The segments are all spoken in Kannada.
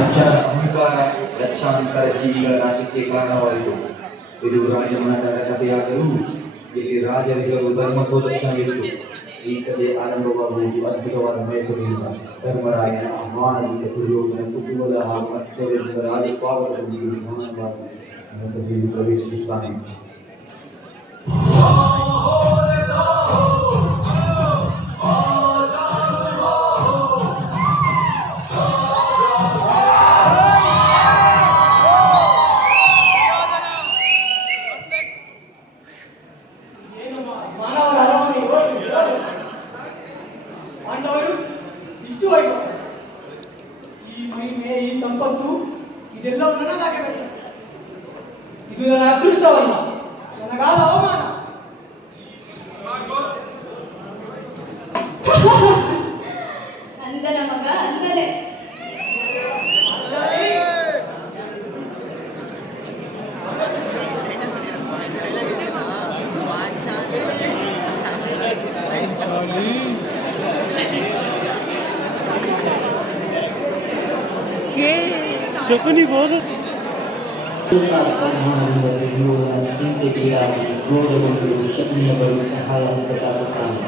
ವಿಚಾರ ಅಹಂಕಾರ ಲಕ್ಷಾಂತರ ಜೀವಿಗಳ ನಾಶಕ್ಕೆ ಕಾರಣವಾಯಿತು. ಇದು ರಾಜಮನೆತನದ ಕಥೆಯಾದರೂ ಇಲ್ಲಿ ರಾಜರಿಗರು ಧರ್ಮ ಸೋದಕ್ಷಣವಿತ್ತು. ಈ ಕಥೆ ಆರಂಭವಾಗುವುದು ಅದ್ಭುತವಾದ ಮೈಸೂರಿನಿಂದ. ಧರ್ಮರಾಯನ ಆಹ್ವಾನದಿಂದ ದುರ್ಯೋಧನ ಕುತೂಹಲ ಹಾಗೂ ಆಶ್ಚರ್ಯದಿಂದ ರಾಜಸ್ವಾಗತದೊಂದಿಗೆ ವಿಮಾನವಾಗಿ ಮೈಸೂರಿನಲ್ಲಿ ಪ್ರವೇಶಿಸುತ್ತಾನೆ. ಈ ಸಂಪತ್ತು ಇದೆಲ್ಲವೂ ನನ್ನದಾಗಬೇಕು. ಇದು ನನ್ನ ಅದೃಷ್ಟವಲ್ಲ, ನನಗಾದ ಅವಮಾನ. ಅಂದನ ಮಗ ಅಂದನೆ. ಶಕುನಿ ಬೋಧ ಚಿಂತೆಗೀಡಾಗಿ ಕ್ರೋಧಗೊಂಡು ಶಕುನಿಯ ಬಳಿ ಸಹಾಯ ಹಸ್ತಚಾಚುತ್ತಾನೆ.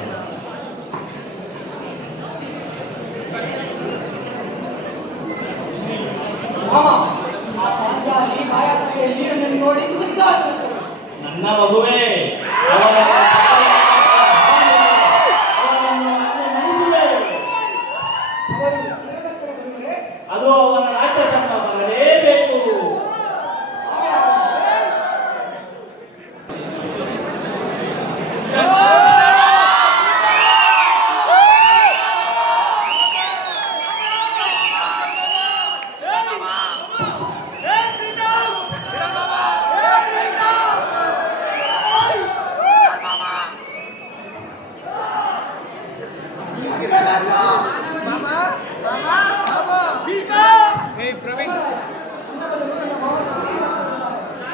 ನೋಡಿ ನನ್ನ ಮಗುವೇ, ಅದು ಅವನ ರಾಜ್ಯತಂತ್ರ ಬರಲೇಬೇಕು.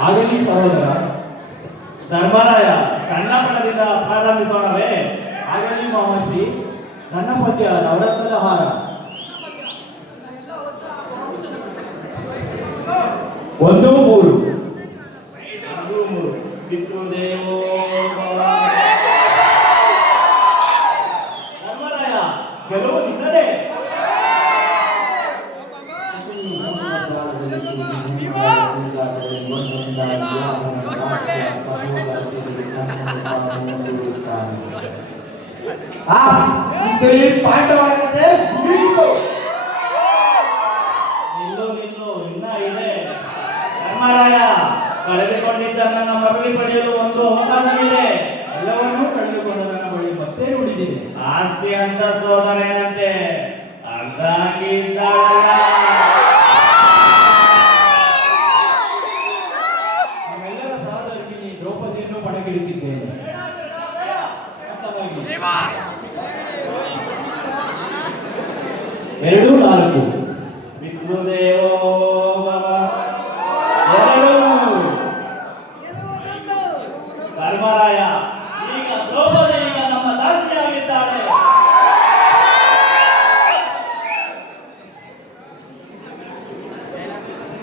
ಆಗಲಿ ಸಹೋದರ. ಧರ್ಮರಾಯ, ಸಣ್ಣ ಪಣದಿಂದ ಪ್ರಾರಂಭಿಸೋಣವೇ? ಆಗಲಿ ಮಾಮಾಶ್ರೀ. ನನ್ನ ಪದ್ಯ ನವರತ್ನದ ಹಾರ. ಒಂದು ಮೂರು ಪಿತೃದೇವೋ ಭವ. ಧರ್ಮರಾಯ, ಗೆಲುವು ನಿನ್ನದೇ. ಪಾಂಡವರ ಕಥೆ ಮುಗಿಯಿತು. ನಿಲ್ಲು ನಿಲ್ಲು, ಇನ್ನ ಇದೆ. ಧರ್ಮರಾಯ, ಕಳೆದುಕೊಂಡಿದ್ದ ನನ್ನ ಮರಳಿ ಪಡೆಯಲು ಒಂದು ಅವಕಾಶವಿದೆ. ಎಲ್ಲವನ್ನೂ ಕಳೆದುಕೊಂಡ ನನ್ನ ಬಳಿ ಮತ್ತೆ ಉಳಿದಿದೆ. ಆಸ್ತಿ ಅಂತ ಸೋದರೇನಂತೆ ಅರ್ಧಾಂಗಿದ್ದಾಳಲ್ಲ. ನಮ್ಮೆಲ್ಲರ ಸಹೋದರಿಗೆ ನೀ ದ್ರೌಪದಿಯನ್ನು ಪಣಗಿಡುತ್ತಿದ್ದೇನೆ. ಎರಡು ನಾಲ್ಕು. ಪಿತೃದೇವೋ ಭವ. ಎರಡು. ಧರ್ಮರಾಯ, ಈಗ ದ್ರೌಪದಿ ಈಗ ನಮ್ಮ ದಾಸಿಯಾಗಿದ್ದಾಳೆ.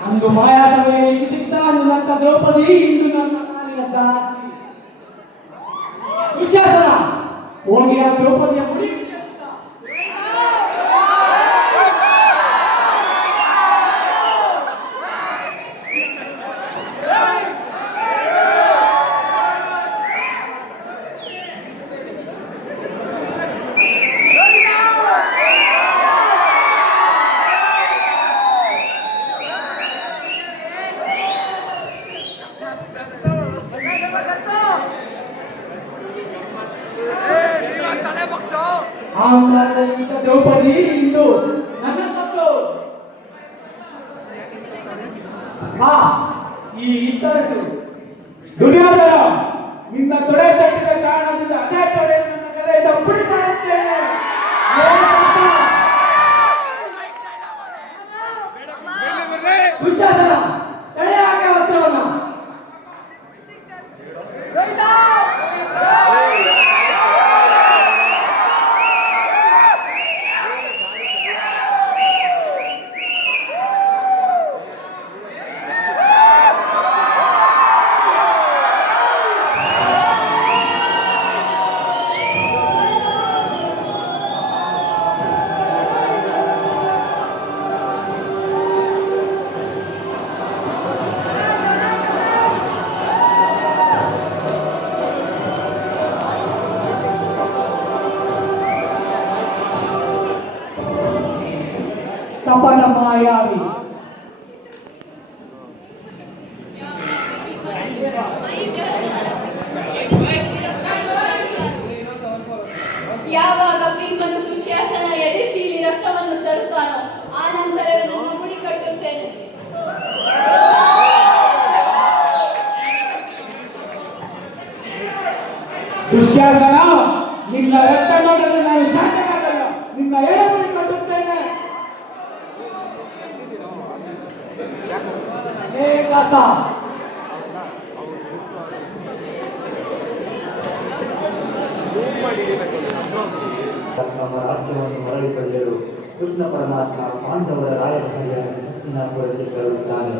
ಅಂದು ಮಾಯಾಸಭೆಯಲ್ಲಿ ಸಿಕ್ತ ನನ್ನ ದ್ರೌಪದಿ, ಇಂದು ನನ್ನ ಕಾಲಿನ ದಾಸಿ. ದುಶ್ಯಾಸನ, ಹೋಗಿ ಆ ದ್ರೌಪದಿಯ ಮುಡಿ ಅಹಂಕಾರದಲ್ಲಿ ದ್ರೌಪದಿ ಇಂದು ನನ್ನ ಸತ್ತು. ಈ ಇತ್ತರಸು ದುರ್ಯೋಧನ, ನಿನ್ನ ತೊಡೆ ತಟ್ಟಿದ ಕಾರಣದಿಂದ ಅದೇ ತೊಡೆ ನನ್ನ ಕಲೆಯಿಂದ ಪುಡಿ ಮಾಡುತ್ತೇನೆ. ದುಶ್ಯಾಸನ, ತಡೆಯಾಗ ವಸ್ತ್ರವನ್ನು. ಕಪಟ ಮಾಯಾವಿ. ಯಾವಾಗ ಭೀಮನು ದುಶ್ಯಾಸನ ಎಡೆಸೀಳಿ ರಕ್ತವನ್ನು ತರುತ್ತಾನೋ ಆ ನಂತರವೇ ನನ್ನ ಮುಡಿ ಕಟ್ಟುತ್ತೇನೆ. ದುಶ್ಯಾಸನ, ನಿನ್ನ ರಕ್ತ ನೋಡಲು ನಾನು ಸಾಧ್ಯವಾಗಲ್ಲ. ನಿನ್ನ ಎಡಬಡಿ ಕಟ್ಟುತ್ತೇನೆ. ಹೇ ಕಾಕ, ತಮ್ಮ ರಾಜ್ಯವನ್ನು ಮರಳಿ ಪಡೆಯಲು ಕೃಷ್ಣ ಪರಮಾತ್ಮ ಪಾಂಡವರ ರಾಯಭಾರಿಯಾಗಿ ಹಸ್ತಿನಾಪುರಕ್ಕೆ ತೆರಳುತ್ತಾನೆ.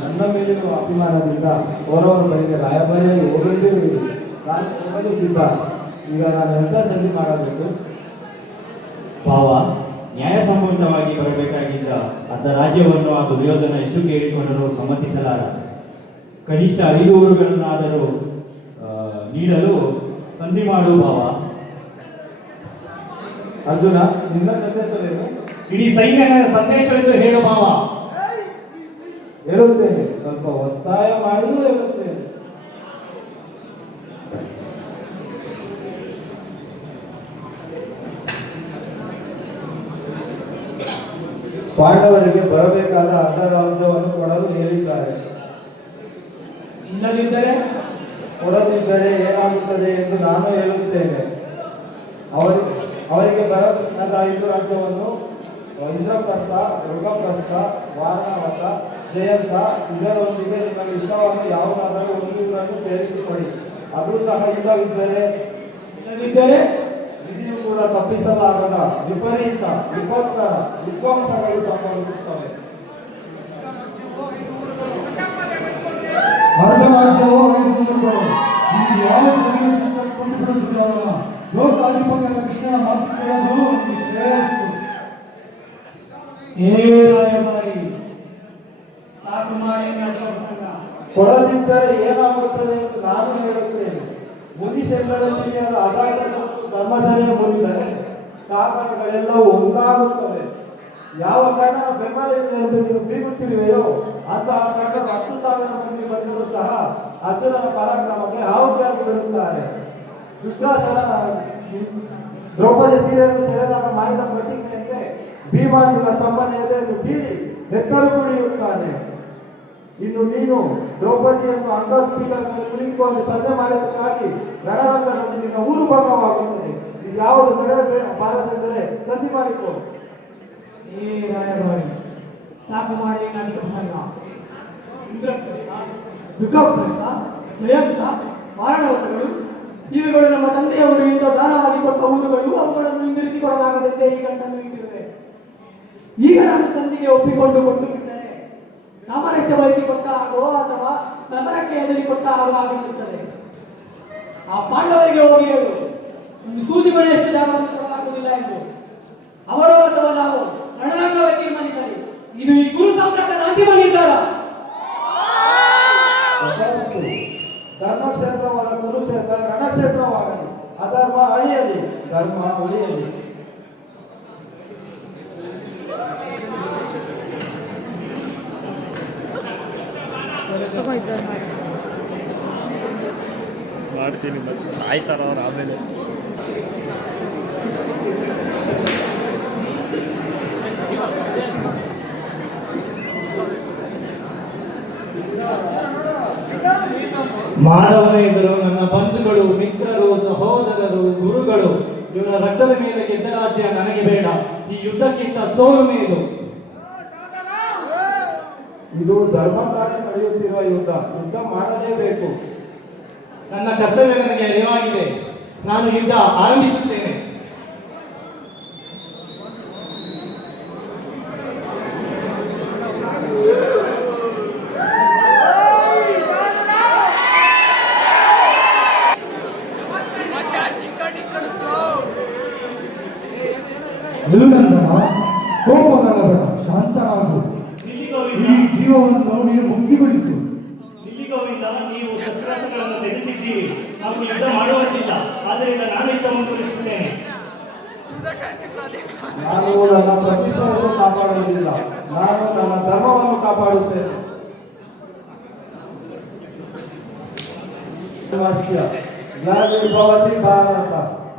ನನ್ನ ಮೇಲಿರುವ ಅಭಿಮಾನದಿಂದ ಕೌರವರ ಬಳಿಗೆ ರಾಯಭಾರಿಯಾಗಿ ಹೋಗಲು ನಾನು ಹೋಗಲು ಸಿದ್ಧ. ಈಗ ನಾನು ಎಂಥ ಸಂಧಿ ಮಾಡಬೇಕು? ಭಾವ, ನ್ಯಾಯಸಮ್ಮತವಾಗಿ ಬರಬೇಕಾಗಿದ್ದ ಅರ್ಧ ರಾಜ್ಯವನ್ನು ಆ ದುರ್ಯೋಧನ ಎಷ್ಟು ಕೇಳಿಕೊಂಡರೂ ಸಮ್ಮತಿಸಲಾರ. ಕನಿಷ್ಠ 5 ಊರುಗಳನ್ನಾದರೂ ನೀಡಲು ಸಂಧಿ ಮಾಡು ಭಾವ. ಅರ್ಜುನ, ನಿನ್ನ ಸಂದೇಶವೇನು? ಇಡೀ ಸೈನ್ಯದ ಸಂದೇಶವೆಂದು ಹೇಳು ಭಾವ. ಹೇಳುತ್ತೇನೆ, ಸ್ವಲ್ಪ ಒತ್ತಾಯ ಮಾಡಿಯೂ ಹೇಳುತ್ತೇನೆ. ಪಾಂಡವರಿಗೆ ಬರಬೇಕಾದ ಅರ್ಧ ರಾಜ್ಯವನ್ನು ಕೊಡಲು ಹೇಳಿದ್ದಾರೆ. ಕೊಡದಿದ್ದರೆ ಏನಾಗುತ್ತದೆ ಎಂದು ನಾನು ಹೇಳುತ್ತೇನೆ. ಅವರಿಗೆ ಬರಬೇಕಾದ 5 ರಾಜ್ಯವನ್ನು ಇಂದ್ರಪ್ರಸ್ಥ, ದುರ್ಗಪ್ರಸ್ಥ, ವಾರಣಾವತ, ಜಯಂತ, ಇದರೊಂದಿಗೆ ನಿಮಗೆ ಇಷ್ಟವಾದ ಯಾವುದಾದರೂ ಒಂದು ಊರನ್ನು ಸೇರಿಸಿಕೊಡಿ. ಅದು ಸಹ ಇಲ್ಲದಿದ್ದರೆ ವಿಧಿಯು ಕೂಡ ತಪ್ಪಿಸಲಾಗದ ವಿಪರೀತ ವಿಪತ್ಕರ ವಿಧ್ವಂಸಗಳು ಸಂಭವಿಸುತ್ತವೆ. ಅರ್ಧ ರಾಜ್ಯವೋ ಯಾವ ಲೋಕಾಧಿಪತಿಯಾದ ಕೃಷ್ಣನ ಮಾತು ಕೇಳೋದು ಶ್ರೇಯಸ್ಸು. ಸಾಕು ಮಾಡಿ. ಕೊಡದಿದ್ದರೆ ಏನಾಗುತ್ತದೆ ಎಂದು ನಾನು ಹೇಳುತ್ತೇನೆ. ಮುನಿಸೆಲ್ಲರ ತಿಳಿಯಾದ ಅಜಾತ ಬ್ರಹ್ಮಚರ್ಯ ಮುನಿದರೆ ಸಾಧನಗಳೆಲ್ಲವೂ ಒಂದಾಗುತ್ತವೆ. ಯಾವ ಕರ್ಣನ ಬೆಂಬಲ ಇದೆ ಎಂದು ನೀವು ಬೀಗುತ್ತಿರುವೆಯೋ ಅಂತಹ ಕರ್ಣರು 10,000 ಮಂದಿ ಬಂದರೂ ಸಹ ಅರ್ಜುನನ ಪರಾಕ್ರಮಕ್ಕೆ ಆಹುತಿಯಾಗಿ ಬಿಡುತ್ತಾರೆ. ದುಶ್ಯಾಸನ ದ್ರೌಪದಿ ಸೀರೆಯನ್ನು ಸೆಳೆದಾಗ ಮಾಡಿದ ಪ್ರತಿಜ್ಞೆಯಂತೆ ಭೀಮ ನಿನ್ನ ತಮ್ಮನ ಎದೆಯನ್ನು ಸೀಳಿ ಎತ್ತರು ಕುಡಿಯುತ್ತಾನೆ. ಇನ್ನು ನೀನು ದ್ರೌಪದಿಯನ್ನು ಅಂಗಪೀಠದಲ್ಲಿ ಕುಳಿತುಕೊಂಡು ಸನ್ನೆ ಮಾಡಿದ್ದಕ್ಕಾಗಿ ರಣರಂಗದಲ್ಲಿ ನಿನ್ನ ಊರು ಭಂಗವಾಗುತ್ತದೆ. ಇದು ಯಾವುದು ನಡೆಯಬಾರದೆಂದರೆ ಸಂಧಿ ಮಾಡಿಕೊ. ಸಾಕು ಮಾಡಿ. ದುರ್ಗಪ್ರಸ್ಥ, ಜಯಂತ, ವಾರಣಾವತಗಳು ಇವುಗಳು ನಮ್ಮ ತಂದೆಯವರು ಎಂದು ದಾನವಾಗಿ ಕೊಟ್ಟ ಊರುಗಳು. ಅವುಗಳನ್ನು ಹಿಂದಿರಿಸಿಕೊಡಲಾಗದಂತೆ ಈ ಗಂಟನ್ನು ಇಟ್ಟಿರುವೆ. ಈಗ ನಾನು ಸಂಧಿಗೆ ಒಪ್ಪಿಕೊಂಡು ಕೊಟ್ಟು ಬಿಟ್ಟರೆ ಸಾಮರಸ್ಯ ವಹಿಸಿಕೊಟ್ಟ ಆಗೋ ಅಥವಾ ಸಮರಕ್ಕೆ ಎದುರಿ ಕೊಟ್ಟ ಆಗೋ ಆಗಿರುತ್ತದೆ. ಆ ಪಾಂಡವರಿಗೆ ಹೋಗಿ ಹೇಳು, ಒಂದು ಸೂಜಿ ಬಳೆಯಷ್ಟು ಜಾಗವನ್ನು ಕೊಡಲಾಗುವುದಿಲ್ಲ ಎಂದು. ಅವರು ಅಥವಾ ನಾವು ರಣರಂಗವೇ ತೀರ್ಮಾನಿಸಲಿ. ಇದು ಈ ಗುರು ಸಾಮ್ರಾಜ್ಯದ ಅಂತಿಮ ನಿರ್ಧಾರ. ಧರ್ಮಕ್ಷೇತ್ರವಾದ ಕುರುಕ್ಷೇತ್ರ ರಣಕ್ಷೇತ್ರವಾಗಲಿ. ಅಧರ್ಮ ಅಳಿಯಲಿ, ಧರ್ಮ ಉಳಿಯಲಿ. ಮಾಡ್ತೀನಿ ಮತ್ತೆ ಆಯ್ತಾರ ಅವ್ರು ಆಮೇಲೆ. ಮಾನವನ ಎದುರು ನನ್ನ ಬಂಧುಗಳು, ಮಿತ್ರರು, ಸಹೋದರರು, ಗುರುಗಳು ಇವರ ರಕ್ತದ ಮೇಲೆ ಗೆದ್ದ ರಾಜ್ಯ ನನಗೆ ಬೇಡ. ಈ ಯುದ್ಧಕ್ಕಿಂತ ಸೋಲು ಮೇಲು. ಇದು ಧರ್ಮಕ್ಕಾಗಿ ನಡೆಯುತ್ತಿರುವ ಯುದ್ಧ. ಯುದ್ಧ ಮಾಡಲೇಬೇಕು. ನನ್ನ ಕರ್ತವ್ಯ ನನಗೆ ಅರಿವಾಗಿದೆ. ನಾನು ಯುದ್ಧ ಆರಂಭಿಸುತ್ತೇನೆ. ಎಲುನಂದನ ಕೋಪಗೊಳ್ಳಬೇಡ, ಶಾಂತನಾಗು. ನಿಲ್ಲಿ ಈ ಗೋವಿಂದ, ಜೀವವನ್ನು ನೀನು ಮುಕ್ತಿಗೊಳಿಸು. ನಿಲ್ಲಿ ಗೋವಿಂದ, ನೀವು ಶಸ್ತ್ರಾಸ್ತ್ರಗಳನ್ನು ತ್ಯಜಿಸಿದ್ದೀರಿ ಹಾಗೂ ಯುದ್ಧ ಮಾಡುವಂತಿಲ್ಲ. ಆದ್ದರಿಂದ ನಾನು ಯುದ್ಧ ಮುಂದುವರಿಸುತ್ತೇನೆ. ನಾನು ನನ್ನ ಪ್ರತಿಷ್ಠೆಯನ್ನು ಕಾಪಾಡುವುದಿಲ್ಲ, ನಾನು ನನ್ನ ಧರ್ಮವನ್ನು ಕಾಪಾಡುತ್ತೇನೆ. ಗ್ಲಾನಿರ್ಭವತಿ ಭಾರತ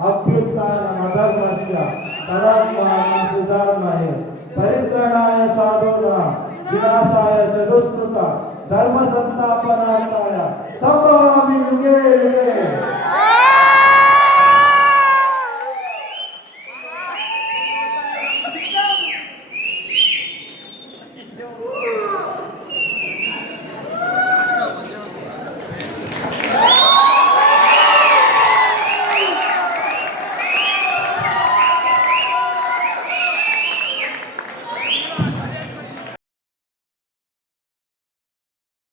ಅಭ್ಯುತ್ಥಾನಮಧರ್ಮಸ್ಯ ತದಾತ್ಮಾನಂ ಸುಧಾರಣಾಯ ಪರಿತ್ರಾಣಾಯ ಸಾಧೂನಾಂ ವಿನಾಶಾಯ ಚ ದುಷ್ಕೃತ ಧರ್ಮ ಸಂಸ್ಥಾಪನಾರ್ಥಾಯ ಸಂಭವಾಮಿ ಯುಗೆ ಯುಗೆ.